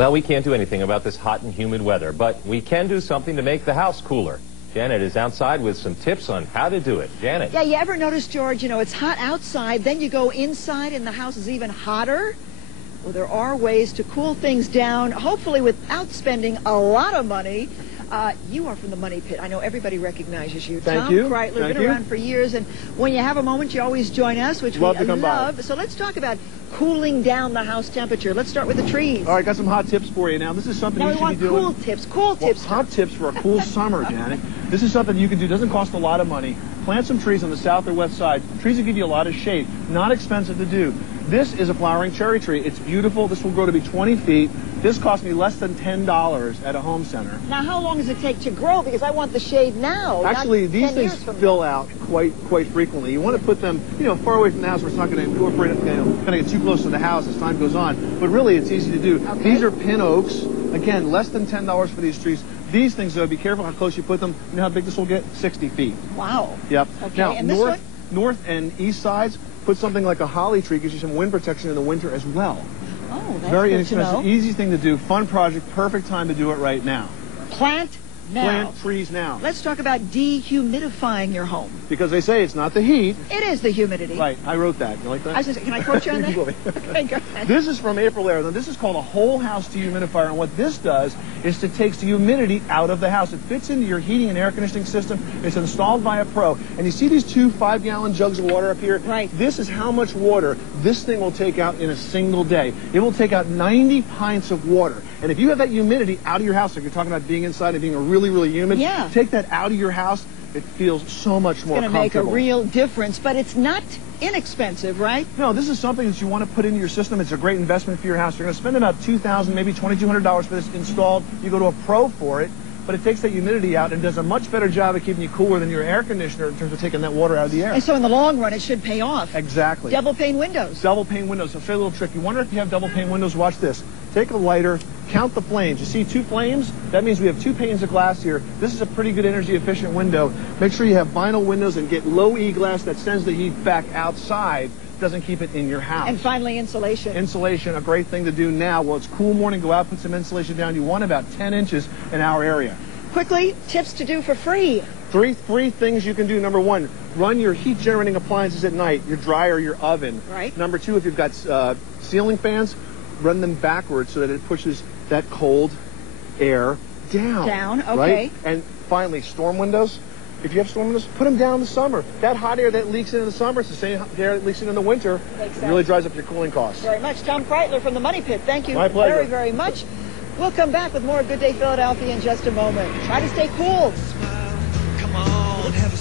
Well, we can't do anything about this hot and humid weather, but we can do something to make the house cooler. Janet is outside with some tips on how to do it. Janet. Yeah, you ever notice, George, it's hot outside, then you go inside and the house is even hotter? Well, there are ways to cool things down, hopefully without spending a lot of money. You are from the Money Pit. I know everybody recognizes you. Thank you. Tom Kraetler, been around for years, and when you have a moment, you always join us, which we love. So let's talk about cooling down the house temperature. Let's start with the trees. All right, got some hot tips for you. Now, this is something you should be doing. Cool tips. Cool tips. Hot tips for a cool summer, Janet. This is something you can do. Doesn't cost a lot of money. Plant some trees on the south or west side. Trees that give you a lot of shade. Not expensive to do. This is a flowering cherry tree. It's beautiful. This will grow to be 20 feet. This cost me less than $10 at a home center. Now, how long does it take to grow? Because I want the shade now. Actually, these things fill out quite frequently. You want to put them, far away from the house where it's not going to incorporate it, going to get too close to the house as time goes on. But really, it's easy to do. Okay. These are pin oaks. Again, less than $10 for these trees. These things, though, be careful how close you put them. You know how big this will get? 60 feet. Wow. Yep. Okay. Now, and north and east sides, put something like a holly tree, gives you some wind protection in the winter as well. Oh, that's very good inexpensive, to know. easy thing to do, fun project, perfect time to do it right now. Plant now. Plant trees now. Let's talk about dehumidifying your home. Because they say it's not the heat. It is the humidity. Right, I wrote that. You like that? I was just, can I quote you on that? Okay, go ahead. This is from Aprilaire. Now, this is called a whole house dehumidifier, and what this does is it takes the humidity out of the house. It fits into your heating and air conditioning system. It's installed by a pro. And you see these 2 5-gallon jugs of water up here? Right. This is how much water this thing will take out in a single day. It will take out 90 pints of water. And if you have that humidity out of your house, like you're talking about being inside and being really, really humid, take that out of your house. It feels so much more comfortable. It's going to make a real difference, but it's not inexpensive, right? No, this is something that you want to put into your system. It's a great investment for your house. You're going to spend about $2,000, maybe $2,200 for this installed. You go to a pro for it, but it takes that humidity out and does a much better job of keeping you cooler than your air conditioner in terms of taking that water out of the air. And so in the long run, it should pay off. Exactly. Double pane windows. Double pane windows. I'll show you a little trick. You wonder if you have double pane windows? Watch this. Take a lighter, count the flames. You see 2 flames? That means we have 2 panes of glass here. This is a pretty good energy efficient window. Make sure you have vinyl windows and get low E glass that sends the heat back outside. Doesn't keep it in your house. And finally, insulation. Insulation, a great thing to do now. Well, it's a cool morning. Go out, put some insulation down. You want about 10 inches in our area. Quickly, tips to do for free. Three things you can do. Number 1, run your heat generating appliances at night, your dryer, your oven. Right. Number 2, if you've got ceiling fans, run them backwards so that it pushes that cold air down. Down, okay. Right? And finally, storm windows. If you have storm windows, put them down in the summer. That hot air that leaks in the summer, it's the same air that leaks in the winter. Makes sense. It really dries up your cooling costs. Very much. Tom Kraetler from the Money Pit. Thank you My pleasure. very, very much. We'll come back with more Good Day Philadelphia in just a moment. Try to stay cool. Smile, come on, have a